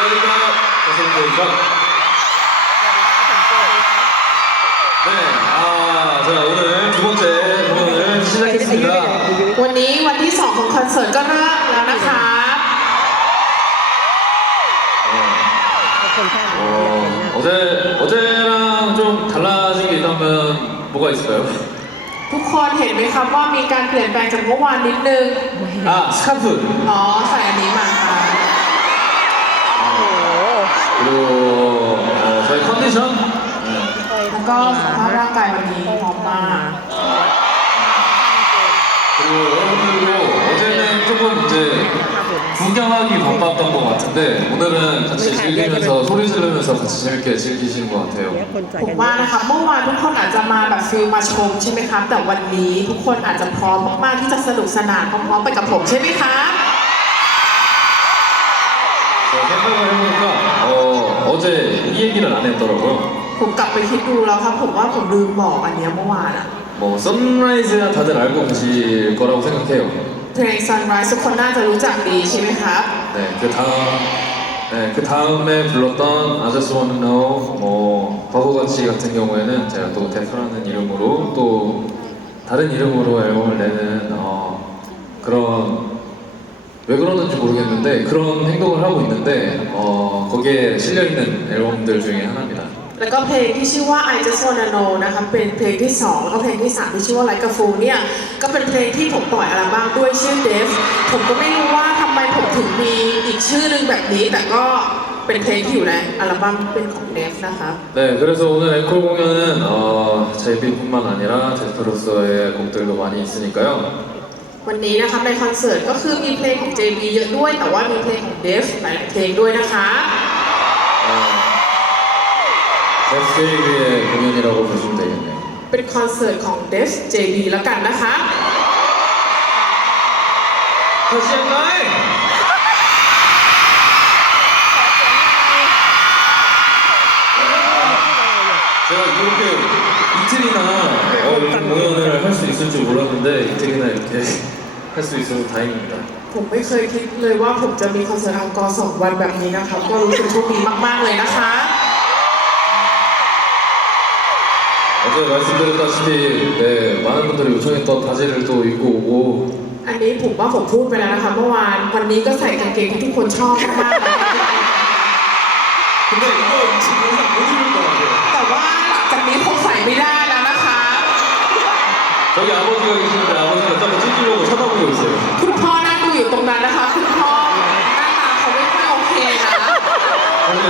안녕하십니까? 네, 아, 자, 오늘 두 번째 공연을 시작했습니다. วันนี้วันที่ 2 ของคอนเสิร์ตก็เริ่มแล้วนะคะ 어, 어제, 어제랑 좀 달라진 게 있다면 뭐가 있을까요? ทุกคนเห็นไหมครับว่ามีการเปลี่ยนแปลงจากเมื่อวานนิดนึง 아, 스카프. อ๋อ ใส่อันนี้มา 어, 저희 컨디션. 네. แล้วก็สภาพร่างกายวันนี้พร้อมมาก 그리고 여러분들도 어제는 조금 이제 구경하기 바빴던 것 같은데 오늘은 같이 즐기면서 소리 지르면서 같이 재밌게 즐기시는 것 같아요. คนใส่ ผม กัน ว่านะคะเมื่อวานทุกคนอาจจะมาแบบฟิลมาชมใช่ไหมครับ แต่วันนี้ทุกคนอาจจะพร้อมมากๆที่จะสนุกสนานพร้อมๆไปกับผมใช่ไหมคะ 제가 생각을 해보니까 어, 어제 이 얘기를 안 했더라고요. ผมกลับไปคิดดูแล้วครับ ผมว่าผมลืมบอกอันเนี้ยเมื่อวานอะ 뭐 선라이즈야 다들 알고 계실 거라고 생각해요. เพลง Sunrise ทุกคนน่าจะรู้จักดีใช่ไหมครับ 네, 그 다음 네, 그 다음에 불렀던 I Just Wanna Know 뭐 바보같이 같은 경우에는 제가 또 데프라는 이름으로 또 다른 이름으로 앨범을 내는 어, 그런 왜 그러는지 모르겠는데 그런 행동을 하고 있는데 어, 거기에 실려 있는 앨범들 중에 하나입니다. แล้วก็เพลงที่ชื่อว่า I Just Wanna Know นะคะเป็นเพลงที่ 2 แล้วก็เพลงที่ 3 ที่ชื่อว่า Like a Fool เนี่ย ก็เป็นเพลงที่ผมปล่อยอัลบั้มด้วยชื่อ Deaf ผมก็ไม่รู้ว่าทำไมผมถึงมีอีกชื่อหนึ่งแบบนี้ แต่ก็เป็นเพลงที่อยู่ในอัลบั้มเป็นของ Deaf นะคะ 네, 그래서 오늘 앵콜 공연은 어, JB뿐만 아니라 데프로서의 곡들도 많이 있으니까요. วันนี้นะคะในคอนเสิร์ตก็คือมีเพลงของ JB เยอะด้วย แต่ว่ามีเพลงของ Deaf หลายๆเพลงด้วยนะคะ 데프JB의 공연이라고 보시면 되겠네요. เป็นคอนเสิร์ตของ Deaf JB แล้วกันนะคะ 다시 한가이! 제가 이렇게 이틀이나 어, 이렇게 공연을 할 수 있을 줄 몰랐는데 이틀이나 이렇게 할 수 있어서 다행입니다. ผมไม่เคยคิดเลยว่าผมจะมีคอนเสิร์ตอังกอร์สองวันแบบนี้นะคะ ก็รู้สึกโชคดีมาก ๆ เลยนะคะ 어제 말씀드렸다시피 네, 많은 분들이 요청했던 바지를 또 입고 오고 อันนี้ผมว่าผมพูดไปแล้วนะคะเมื่อวาน วันนี้ก็ใส่กางเกงที่ทุกคนชอบมากๆ 저기 아버지가 계시는데 아버지가 자꾸 찢으려고 쳐다보고 있어요. คุณพ่อนั่งดูอยู่ตรงนั้นนะคะ คุณพ่อหน้าตาเขาไม่ค่อยโอเคนะ 사실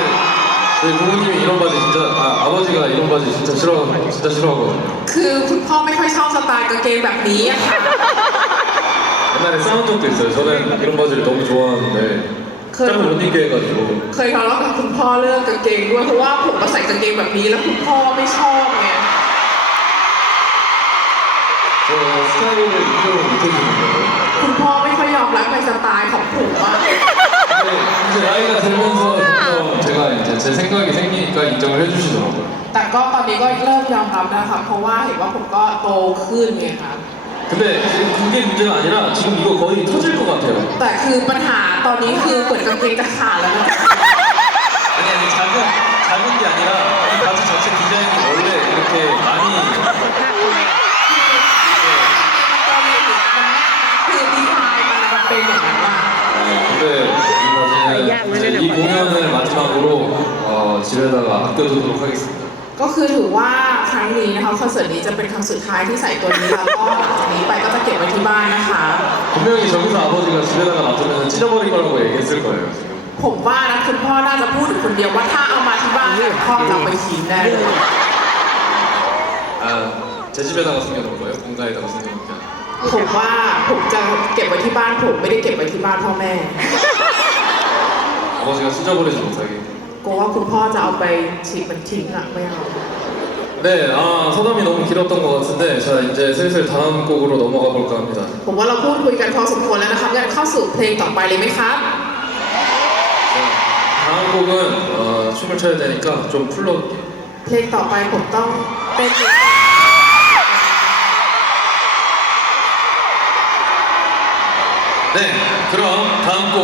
저희 부모님이 이런 바지 진짜 아 아버지가 이런 바지 진짜 싫어 진짜 싫어하거든요. คือคุณพ่อไม่ค่อยชอบสไตล์กางเกงแบบนี้อะค่ะ 옛날에 싸운 적도 있어요. 저는 이런 바지를 너무 좋아하는데 그- 짱 못 입게 해가지고 เคยทะเลาะกับคุณพ่อเรื่องกางเกงด้วยเพราะว่าผมมาใส่กางเกงแบบนี้แล้วคุณพ่อไม่ชอบไง 저 스타일을 인정을 못 해주는 거예요. คุณพ่อไม่ค่อยยอมรับในสไตล์ของผมอะ 근데 이제 나이가 들면서 점점 제가 이제 제 생각이 생기니까 인정을 해주시더라고요. แต่ก็ตอนนี้ก็เริ่มยอมรับแล้วค่ะเพราะว่าเห็นว่าผมก็โตขึ้นไงคะ 근데 지금 그게 문제가 아니라 지금 이거 거의 터질 것 같아요. แต่คือปัญหาตอนนี้คือเหมือนกางเกงจะขาดแล้วนะ เป็นอย่างนั้นอะ 네, 근데 이 바지는 이제 이 공연을 마지막으로 어, 집에다가 아껴두도록 하겠습니다. ก็คือถือว่าครั้งนี้นะคะคอนเสิร์ตนี้จะเป็นครั้งสุดท้ายที่ใส่ตัวนี้แล้วก็จากนี้ไปก็จะเก็บไว้ที่บ้านนะคะ 분명히 저기서 아버지가 집에다가 놔두면 찢어버릴 거라고 얘기했을 거예요 지금. ผมว่านะคุณพ่อน่าจะพูดถึงคนเดียวว่าถ้าเอามาที่บ้านเนี่ยพ่อจะเอาไปทิ้งได้เลย 아, 제 집에다가 숨겨놓은 거예요? 공간에다가 숨겨놓은 게 아니라. ผมว่าผมจะเก็บไว้ที่บ้านผมไม่ได้เก็บไว้ที่บ้านพ่อแม่ 아버지가 찢어버리지 못하게. กลัวว่าคุณพ่อจะเอาไปทิ้งมันทิ้งอะไม่เอา 네, 아 서담이 너무 길었던 것 같은데 자 이제 슬슬 다음 곡으로 넘어가 볼까 합니다. ผมว่าเราพูดคุยกันพอสมควรแล้วนะครับงั้นเข้าสู่เพลงต่อไปเลยไหมครับ 자, 다음 곡은 어, 춤을 춰야 되니까 좀 풀러올게요. เพลงต่อไปผมต้องเต้นนิดนึง 네, 그럼 다음 곡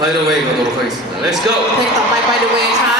By the Way 가도록 하겠습니다. Let's go. เพลงต่อไป by the way ครับ